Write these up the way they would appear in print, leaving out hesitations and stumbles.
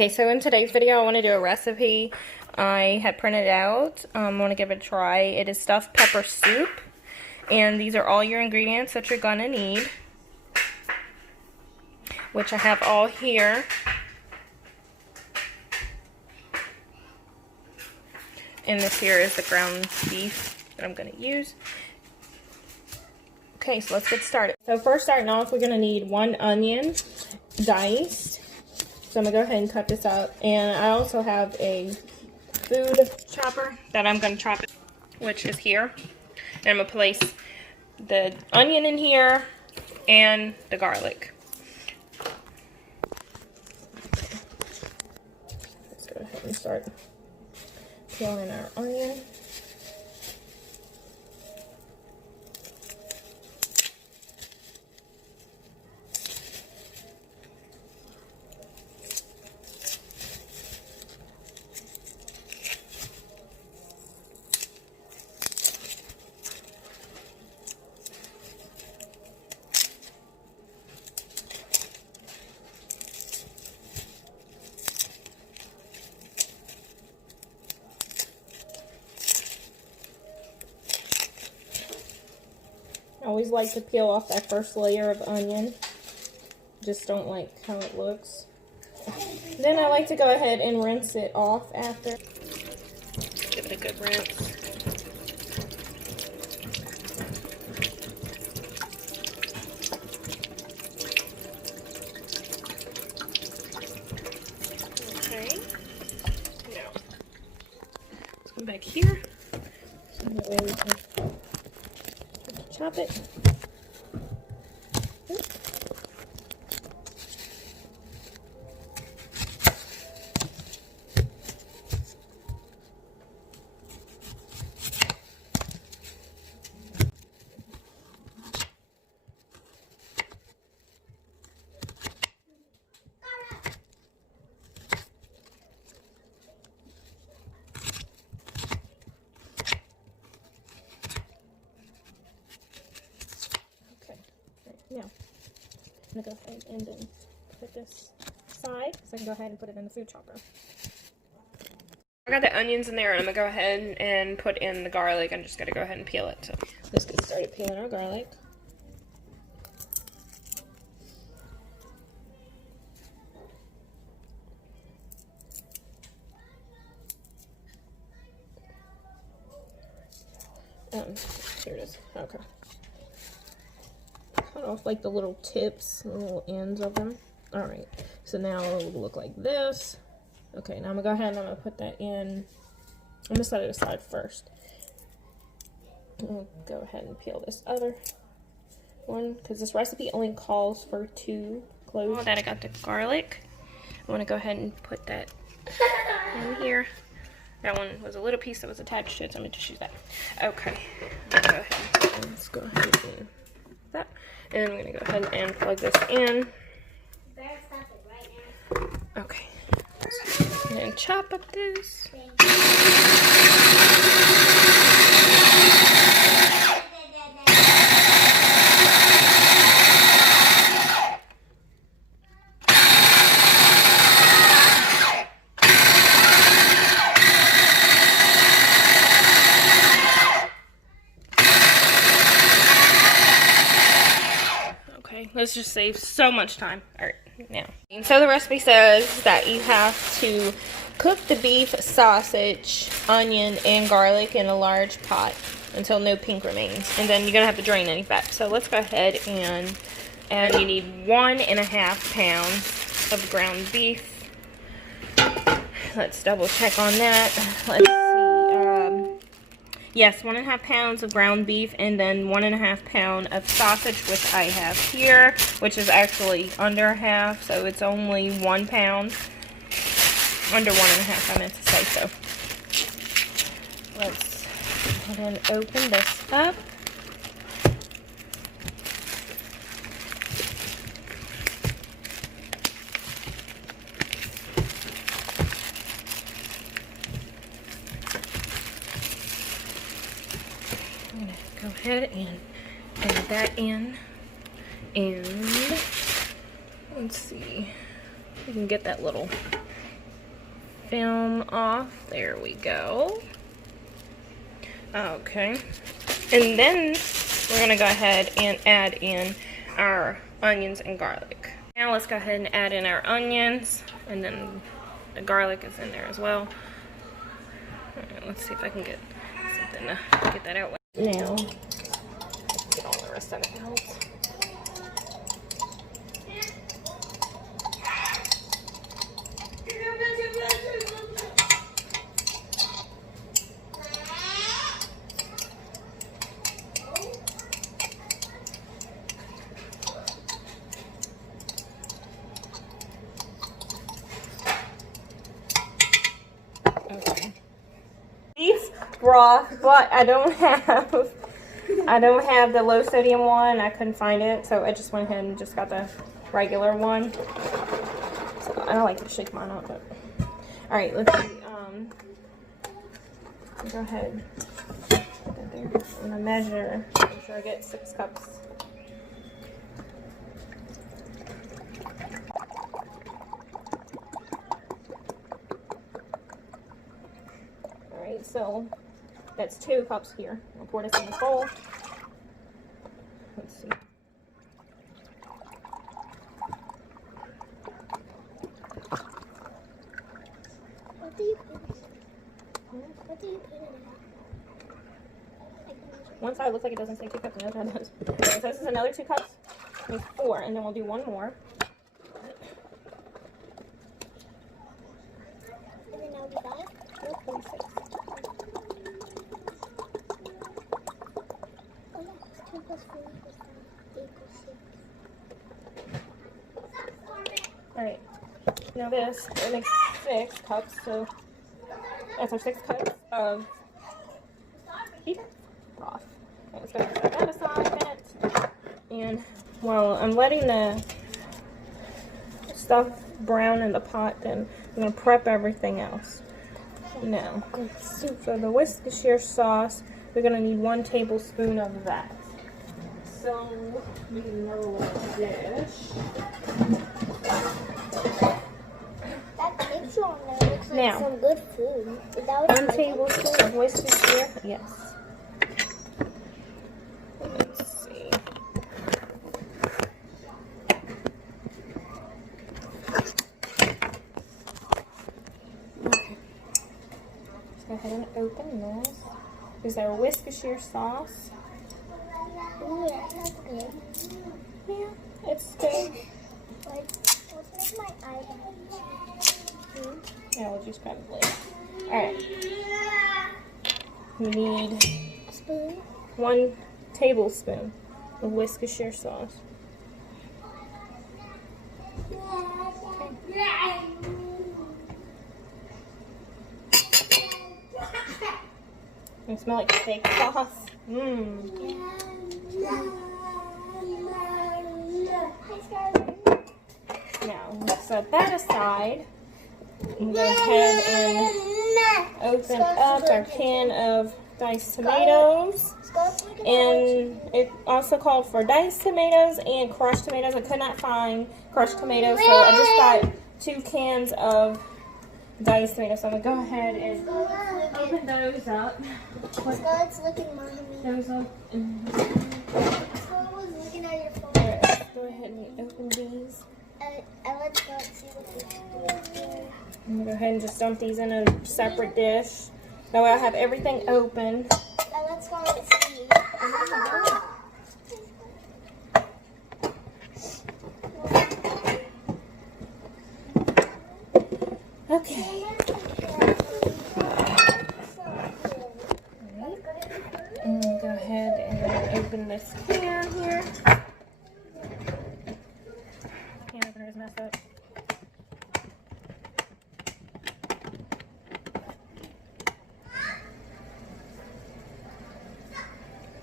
Okay, so in today's video, I want to do a recipe I had printed out. I want to give it a try. It is stuffed pepper soup, and these are all your ingredients that you're going to need, which I have all here. And this here is the ground beef that I'm going to use. Okay, so let's get started. So first, starting off, we're going to need 1 onion diced. So I'm going to go ahead and cut this up. And I also have a food chopper that I'm going to chop it, which is here. And I'm going to place the onion in here and the garlic. Let's go ahead and start peeling our onion. I always like to peel off that first layer of onion. Just don't like how it looks. Then I like to go ahead and rinse it off after. Give it a good rinse. Okay. Now, let's come back here. So that way we can chop it. Now, I'm going to go ahead and then put this aside so I can go ahead and put it in the food chopper. I got the onions in there, and I'm going to go ahead and put in the garlic. I'm just going to go ahead and peel it. So let's get started peeling our garlic. Here it is. Okay. Cut off like the little tips, the little ends of them. Alright, so now it will look like this. Okay, now I'm going to go ahead and I'm going to put that in. I'm going to set it aside first. I'll go ahead and peel this other one, because this recipe only calls for 2 cloves. Now that I got the garlic, I want to go ahead and put that in here. That one was a little piece that was attached to it, so I'm going to just use that. Okay, let's go ahead and do that. And I'm going to go ahead and plug this in. Okay. And then chop up this. Let's just save so much time. Alright, now. And so the recipe says that you have to cook the beef, sausage, onion, and garlic in a large pot until no pink remains. And then you're going to have to drain any fat. So let's go ahead and you need 1.5 pounds of ground beef. Let's double check on that. Let's see. Yes, 1.5 pounds of ground beef, and then 1.5 pounds of sausage, which I have here, which is actually under half, so it's only 1 pound. Under 1.5, I meant to say so. Let's go ahead and open this up. Go ahead and add that in, and let's see, you can get that little film off. There we go. Okay. And then we're going to go ahead and add in our onions and garlic. Now let's go ahead and add in our onions, and then the garlic is in there as well. Alright, let's see if I can get something to get that out. Now, get all the rest of it out. Okay. Beef broth, but I don't have the low sodium one. I couldn't find it, so I just went ahead and just got the regular one. So I don't like to shake mine up, but all right, let's see. Go ahead. Put that there. I'm gonna measure. Make sure I get 6 cups. So that's 2 cups here. I'll pour this in the bowl. Let's see. What do you put? What do you put in it? One side looks like it doesn't say 2 cups, and the other side does. Okay, so this is another 2 cups. With 4, and then we'll do 1 more. And then I'll be back. Nope, 6. Alright, now this, it makes 6 cups, so that's our 6 cups of beef broth. Okay, let's go ahead and set that aside a minute. And while I'm letting the stuff brown in the pot, then I'm going to prep everything else. Now, so the Worcestershire sauce, we're going to need 1 tablespoon of that. So, we can roll a dish. That picture on there looks like Now, some good food. Is that what 1 tablespoon of Worcestershire, yes. Let's see. Okay. Let's go ahead and open this. Is our Worcestershire sauce? Ooh, that smells good. Yeah, it's good. Like, let's make my eyebrows. Yeah, we'll just grab a blade. Alright. We need A spoon. 1 tablespoon of Worcestershire sauce. It smells like steak sauce. Mmm. Now, let's set that aside. And go ahead and open up our can of diced tomatoes. And it also called for diced tomatoes and crushed tomatoes. I could not find crushed tomatoes, so I just got 2 cans of diced tomatoes. So I'm going to go ahead and open those up. Scarlett's looking at mommy. Those up. Scarlett was looking at your phone. Alright, let's go ahead and open these. I let Scarlett see what she's doing. I'm going to go ahead and just dump these in a separate dish. That way I have everything open. I let Scarlett see. Okay. And go ahead and open this can here. Can opener is messed up.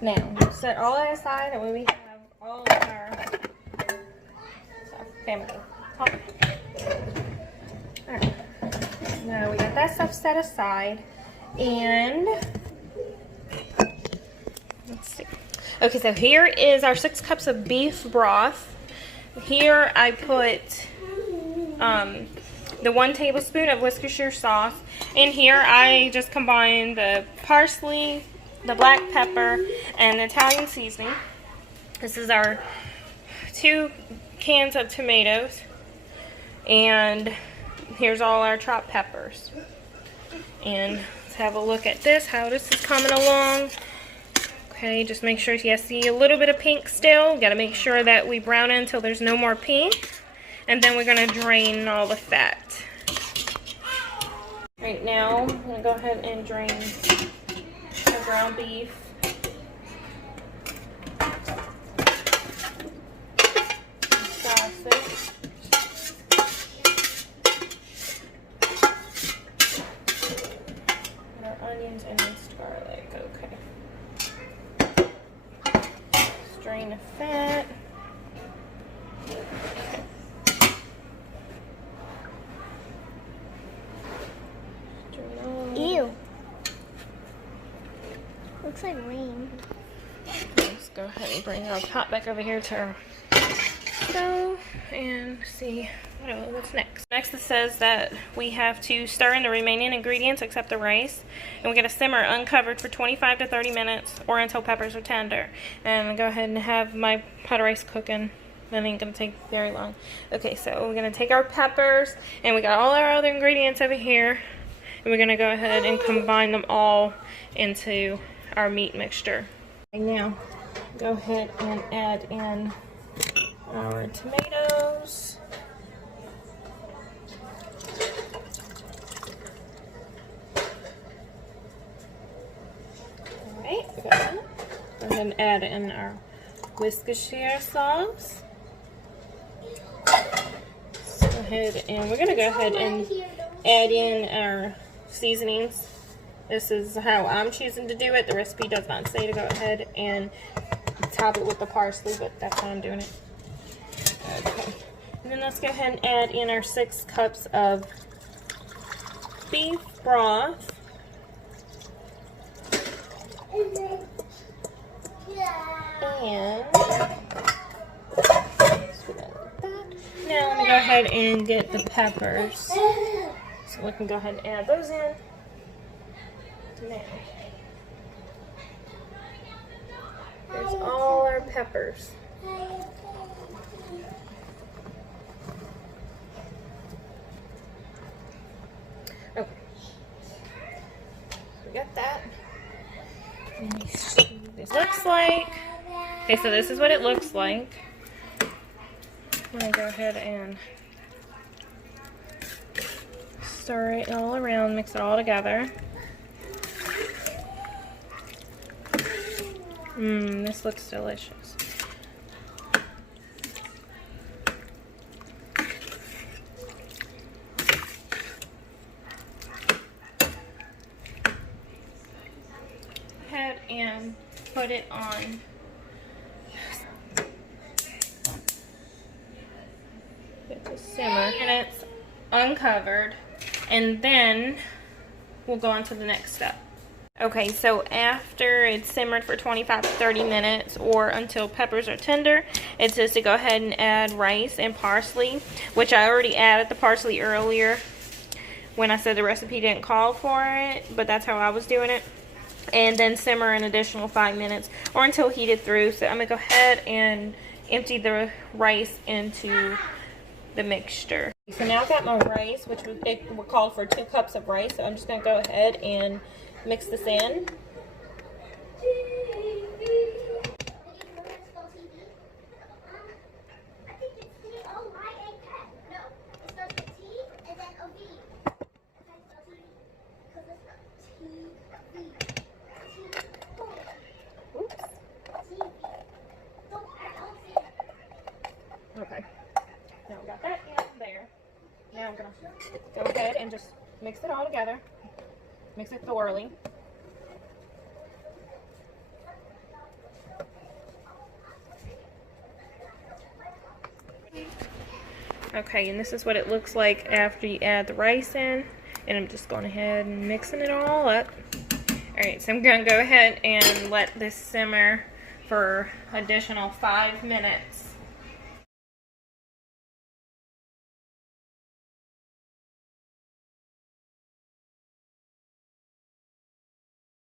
Now, set all that aside, and when we have all of our stuff, family. Alright. Now we got that stuff set aside, and let's see. Okay, so here is our 6 cups of beef broth. Here I put the 1 tablespoon of Worcestershire sauce. In here, I just combined the parsley, the black pepper, and the Italian seasoning. This is our 2 cans of tomatoes. And here's all our chopped peppers. And let's have a look at this, how this is coming along. Okay, just make sure you see a little bit of pink still. Got to make sure that we brown it until there's no more pink. And then we're going to drain all the fat. Right now, I'm going to go ahead and drain the ground beef. Sausage. And our onions and minced garlic. Okay. Drain the fat. Ew. Looks like rain. Let's go ahead and bring our pot back over here to our stove and see what's next. Next it says that we have to stir in the remaining ingredients except the rice, and we got to simmer uncovered for 25 to 30 minutes or until peppers are tender. And go ahead and have my pot of rice cooking. That ain't gonna take very long. Okay, so we're gonna take our peppers, and we got all our other ingredients over here, and we're gonna go ahead and combine them all into our meat mixture. Right now, go ahead and add in our tomatoes. Alright, we got that. Go ahead and add in our Worcestershire sauce. So go ahead and we're going to go ahead and add in our seasonings. This is how I'm choosing to do it. The recipe does not say to go ahead and top it with the parsley, but that's how I'm doing it. Okay. And then let's go ahead and add in our 6 cups of beef broth. And now let me go ahead and get the peppers. So we can go ahead and add those in. Now, there's all our peppers. Okay. We got that. Let me see what this looks like. Okay, so this is what it looks like. I'm going to go ahead and stir it all around, mix it all together. This looks delicious. Go ahead and put it on. Get to simmer, and it's uncovered, and then we'll go on to the next step. Okay, so after it's simmered for 25 to 30 minutes or until peppers are tender, it says to go ahead and add rice and parsley, which I already added the parsley earlier when I said the recipe didn't call for it, but that's how I was doing it. And then simmer an additional 5 minutes or until heated through. So I'm going to go ahead and empty the rice into the mixture. So now I've got my rice, which it called for 2 cups of rice. So I'm just going to go ahead and mix this in. Okay, now we got that in there. Now I'm going to go ahead and just mix it all together. Mix it thoroughly. Okay, and this is what it looks like after you add the rice in. And I'm just going ahead and mixing it all up. Alright, so I'm going to go ahead and let this simmer for additional 5 minutes.